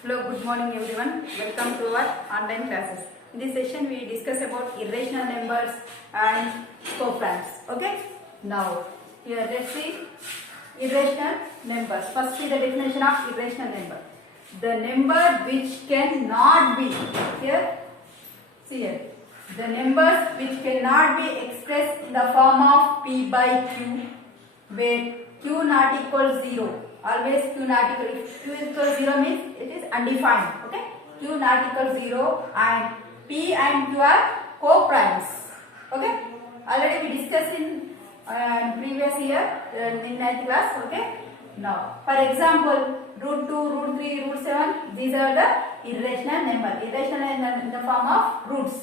Hello, good morning everyone. Welcome to our online classes. In this session we discuss about irrational numbers and co-primes. Okay? Now, here let's see irrational numbers. First see the definition of irrational number. The number which cannot be, here, see here. The numbers which cannot be expressed in the form of p by q, where q not equals 0. Always q not equal, if q equals 0 means it is undefined. Okay, q not equals 0 and p and q are co-primes. Okay, already we discussed in previous year in 9th class. Okay, now for example root 2, root 3, root 7, these are the irrational number. Irrational in the form of roots.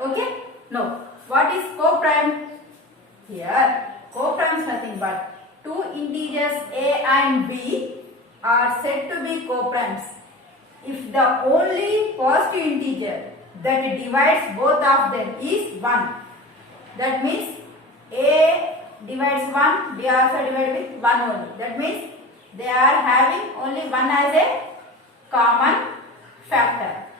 Okay, now what is co-prime? Here co-prime is nothing but two integers a and b are said to be co-primes if the only positive integer that divides both of them is 1. That means a divides 1, b also divided with 1 only. That means they are having only 1 as a common factor.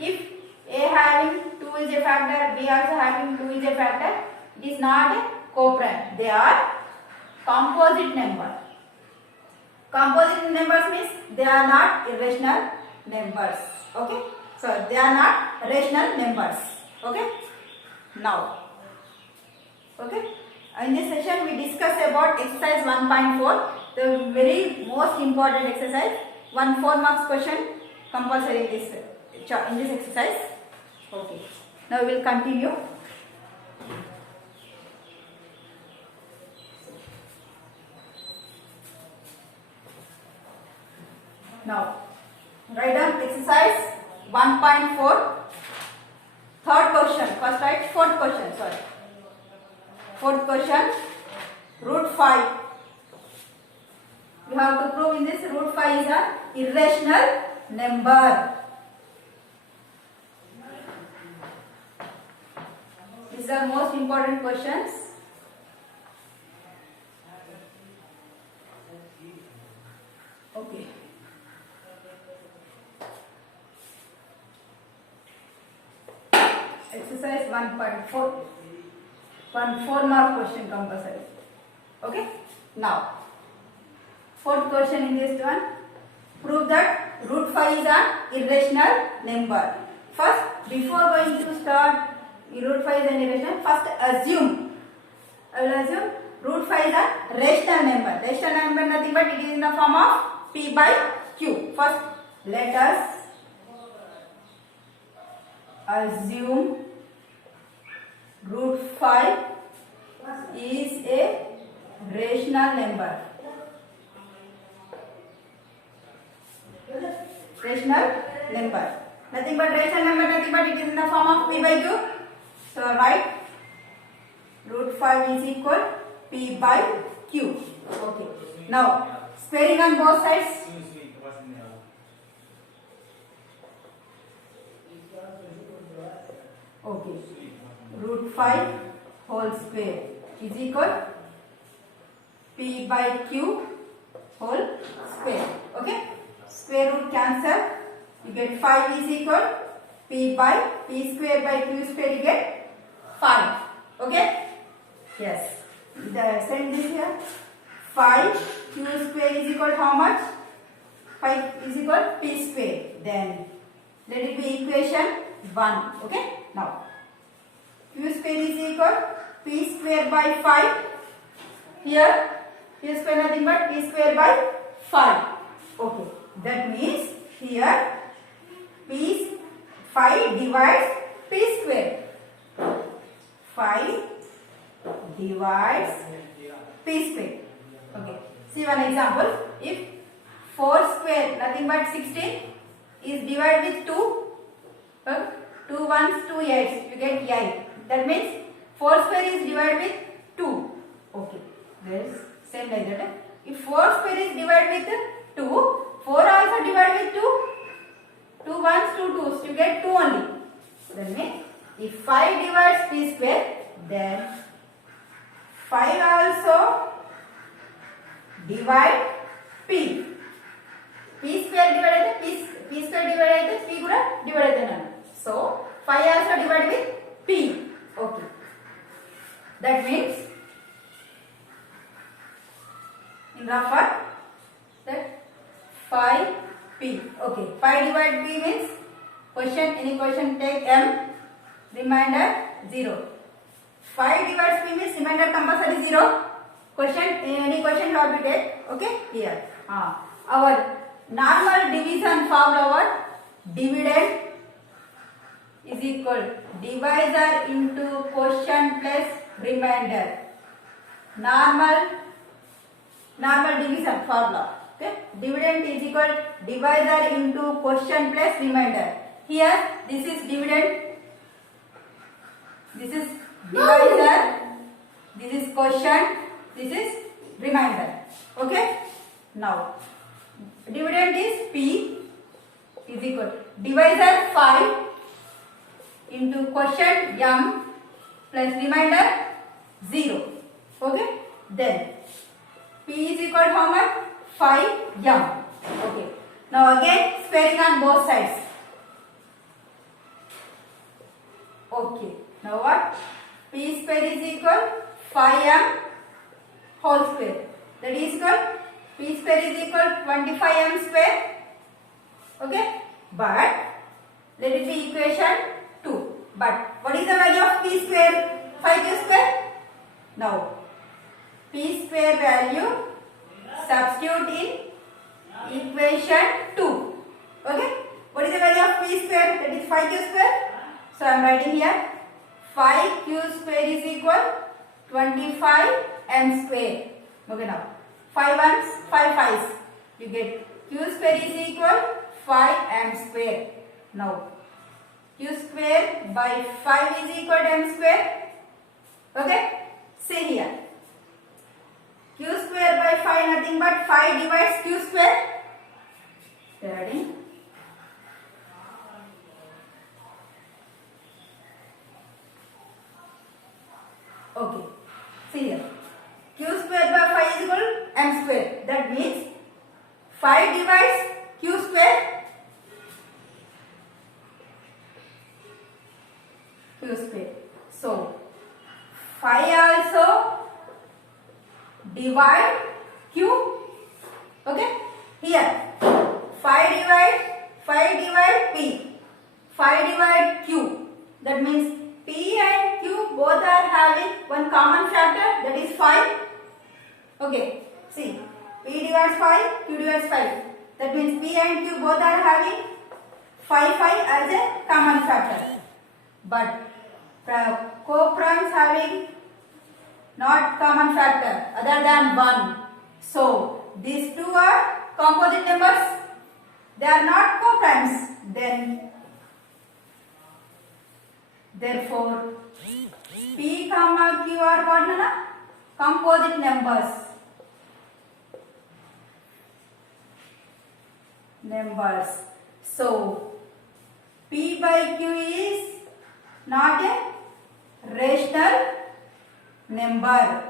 If a having 2 is a factor, b also having 2 is a factor, it is not a co-prime. They are composite number. Composite numbers means they are not irrational numbers. Okay, so they are not rational numbers. Okay, now, okay, in this session we discuss about exercise 1.4, the very most important exercise. 1 4 marks question compulsory in this exercise. Okay, now we will continue. Now, write down exercise 1.4, third question. First write fourth question. Sorry. Fourth question, root 5. You have to prove in this root 5 is an irrational number. These are most important questions. Okay. Exercise 1.4, 1 4 mark question compulsory. Okay. Now, fourth question in this one, prove that root 5 is an irrational number. First, before going to start root 5 is an irrational, first assume. I will assume root 5 is a rational number. Rational number nothing but it is in the form of p by q. First, let us assume root 5 is a rational number. Rational number. Nothing but rational number, nothing but it is in the form of p by q. So write root 5 is equal p by q. Okay. Now squaring on both sides. Okay. Root 5 whole square is equal p by q whole square. Okay. Square root cancel. You get 5 is equal p by p square by q square. You get 5. Okay. Yes. Send this here. 5 q square is equal to how much? 5 is equal to p square. Then let it be equation 1. Okay. Now q square is equal p square by 5. Here q square nothing but p square by 5. Okay. That means here p 5 divides p square. 5 divides p square. Okay. See one example. If 4 square nothing but 16 is divided with 2. 2 ones 2 8s. You get 8. That means 4 square is divided with 2. Okay. There is same like that. If 4 square is divided with 2, 4 also divided with 2. 2 ones 2 2s. You get 2 only. That means if 5 divides p square, then 5 also divide p. P square divided p 5p. Okay, 5 divided p means question, any question take m, remainder 0. 5 divides p means remainder compulsory 0. Question, any question you have to take. Okay, here. Our normal division formula what? Dividend is equal divisor into quotient plus remainder. Normal division formula. Okay, dividend is equal divisor into quotient plus remainder. Here this is dividend, this is divisor, this is quotient, this is remainder. Okay, now dividend is p is equal divisor 5 into quotient m plus remainder 0. Okay, then p is equal to how much? 5 m. Okay, now again squaring on both sides. Okay, now what? P square is equal 5m whole square, that is equal p square is equal 25m square. Okay, but let it be equation 2. But what is the value of p square? 5q square. Now p square value substitute in equation 2. Okay, what is the value of p square? That is 5q square. So I am writing here 5q square is equal 25m square. Okay, now 5 ones, 5 5s, you get q square is equal 5m square. Now q square by 5 is equal to m square. Okay, see here, q square by 5 nothing but 5 divides q square. Ready? Okay, see here, q square by 5 is equal to m square. That means 5 divides q square, q square. So 5 also divide q. Okay, here 5 divide p, 5 divide q. That means p and q both are having one common factor, that is 5. Okay, see, p divides 5, q divides 5. That means p and q both are having 5 as a common factor. But co-primes having not common factor other than 1. So these two are composite numbers. They are not co-primes. Then therefore p comma q are what, Nana? Composite numbers. So p by q is not a rational number.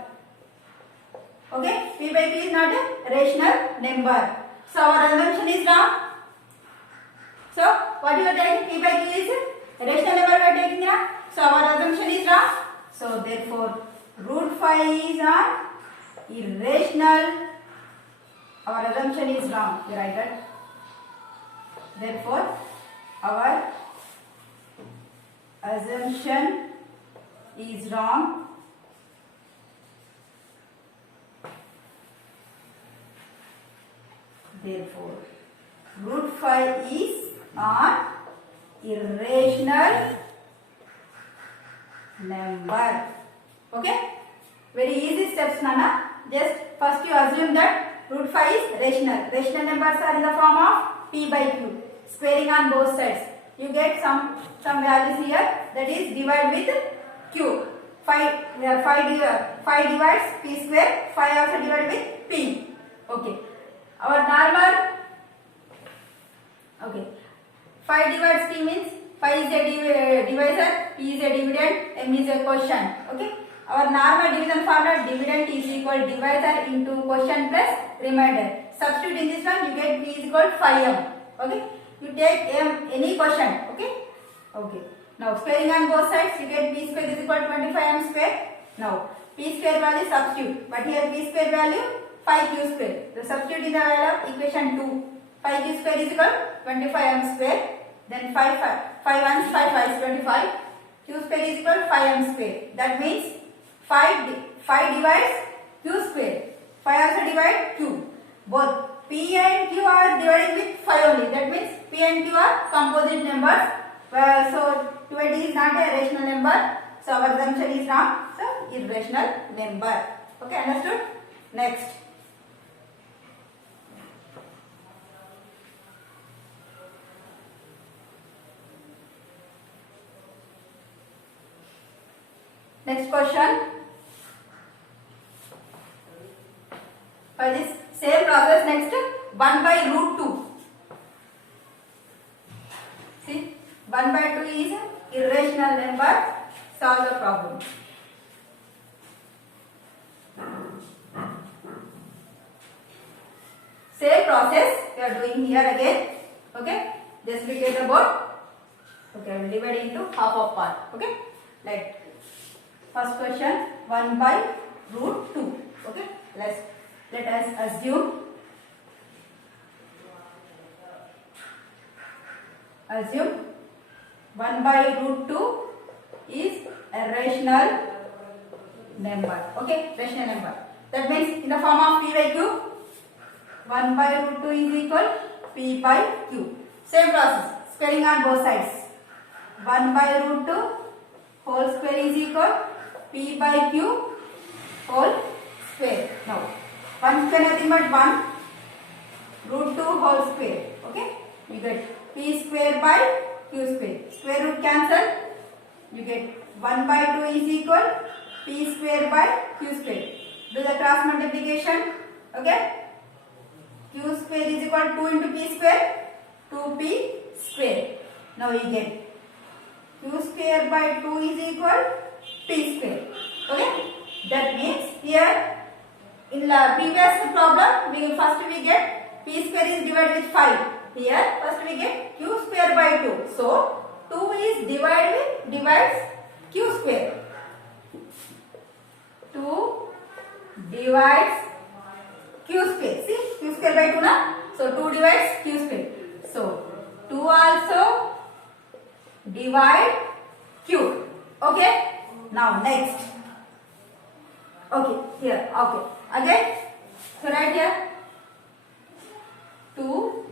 Okay, p by q is not a rational number. So our assumption is wrong. So what you are taking, p by q is a rational number we are taking here. So our assumption is wrong. So therefore root 5 is an irrational. Our assumption is wrong. You write that. Therefore our assumption is wrong. Therefore root 5 is an irrational number. Okay, very easy steps, Nana. Just first you assume that root 5 is rational. Rational numbers are in the form of p by q, squaring on both sides. You get some values here, that is divide with q. 5 divides p square, 5 also divided with p. Okay, our normal. Okay, 5 divides p means 5 is a divisor, p is a dividend, m is a quotient. Okay, our normal division formula, dividend is equal divisor into quotient plus remainder. Substitute in this one, you get p is equal to 5m. Okay, you take m any quotient. Okay, now squaring on both sides, you get p square is equal to 25m square. Now p square value substitute, but here p square value 5q square. So substitute in the value of equation 2. 5 q square is equal 25m square. Then 5 ones 5 is 25. Q square is equal 5m square. That means 5 divides q square. 5 also divide q. Both p and q are divided with 5 only. That means p and q are composite numbers. So 20 is not a rational number. So our assumption is not so irrational number. Okay, understood? Next. Next question. For this same process, next 1 by root 2. See, 1 by 2 is irrational number. Solve the problem. Same process we are doing here again. Okay, just we take the board. Okay, I will divide into half of part. Okay, like first question 1 by root 2. Okay, let us assume 1 by root 2 is a rational number. Okay, rational number. That means in the form of p by q, 1 by root 2 is equal p by q. Same process, squaring on both sides. 1 by root 2 whole square is equal p by q whole square. Now 1 square nothing but 1, root 2 whole square. Okay, you get p square by q square. Square root cancel. You get 1 by 2 is equal p square by q square. Do the cross multiplication. Okay. Q square is equal to 2 into p square. 2p square. Now you get q square by 2 is equal p square. Okay. That means here in the previous problem first we get p square is divided with 5. Here first we get q square by 2. So 2 is divides q square. 2 divides q square. See, q square by 2 na? So 2 divides q square. So 2 also divide q. Okay. Now next. Okay, here. Okay. Again. So right here. 2.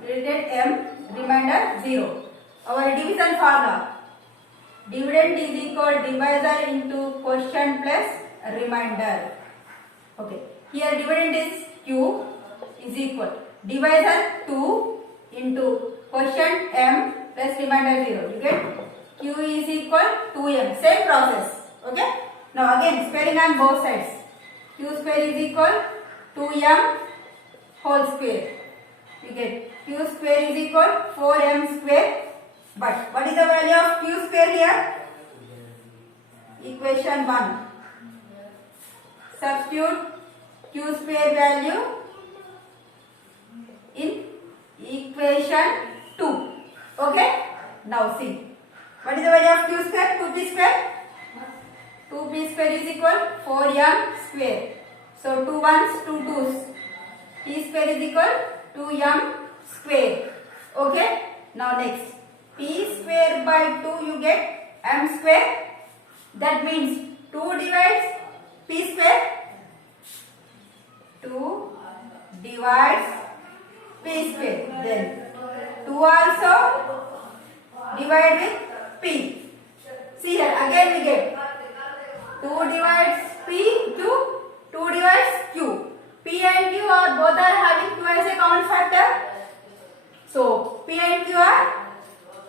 We get m. Remainder 0. Our division formula. Dividend is equal divisor into quotient plus remainder. Okay. Here dividend is q is equal divisor 2 into quotient m plus remainder 0. You get q is equal 2m. Same process. Okay. Now again squaring on both sides. Q square is equal 2m whole square. You get q square is equal 4m square. But what is the value of q square here? Equation 1. Substitute q square value in equation 2. Okay. Now see. What is the value of q square? 2p square. 2p square is equal 4m square. So 2 ones, 2 twos. P square is equal 2m square. Okay. Now next. P square by 2 you get m square. That means 2 divides p square. 2 divides p square. Then 2 also divide with p. See here again we get 2 divides p to 2 divides q. P and q are both are having q as a common factor. So p and q are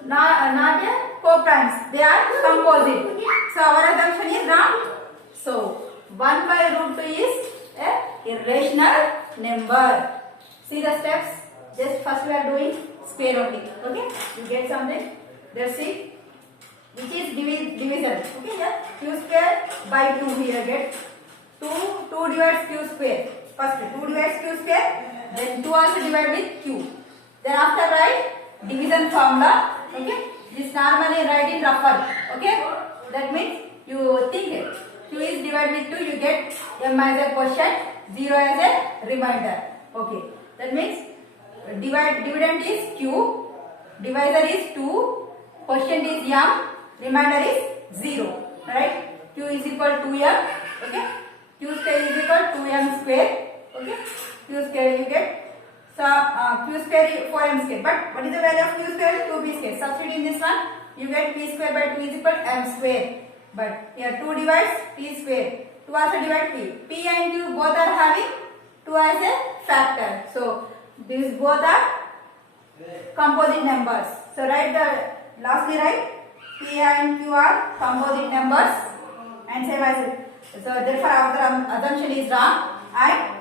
not a co-primes. They are composite. So our assumption is wrong. So 1 by root 2 is a irrational number. See the steps. Just first we are doing square only. Okay. You get something. Let's see. Which is division. Okay. Yeah. Q square by 2 here get 2 divides q square. First 2 divides q square. Then 2 also divide with q. Then after write division formula. Okay. This normally write in rougher. Okay. That means you think it. Q is divided with 2. You get m as a quotient, 0 as a remainder. Okay. That means dividend is q, divisor is 2, quotient is m, remainder is 0. Right? Q is equal to m. Okay? Q square is equal to m square. Okay? Q square you get. So q square is 4m square. But what is the value of q square? 2p square. Substitute in this one. You get p square by 2 is equal to m square. But here 2 divides p square. 2 also divide p. P and q both are having 2 as a factor. So these both are composite numbers. So lastly write p and q are composite numbers and same as it. So therefore our assumption is wrong and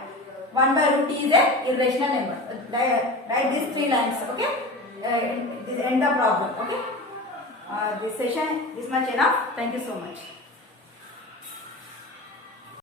1 by root t is a irrational number. Write these 3 lines. Okay. This end the problem. Okay. This session this much enough. Thank you so much.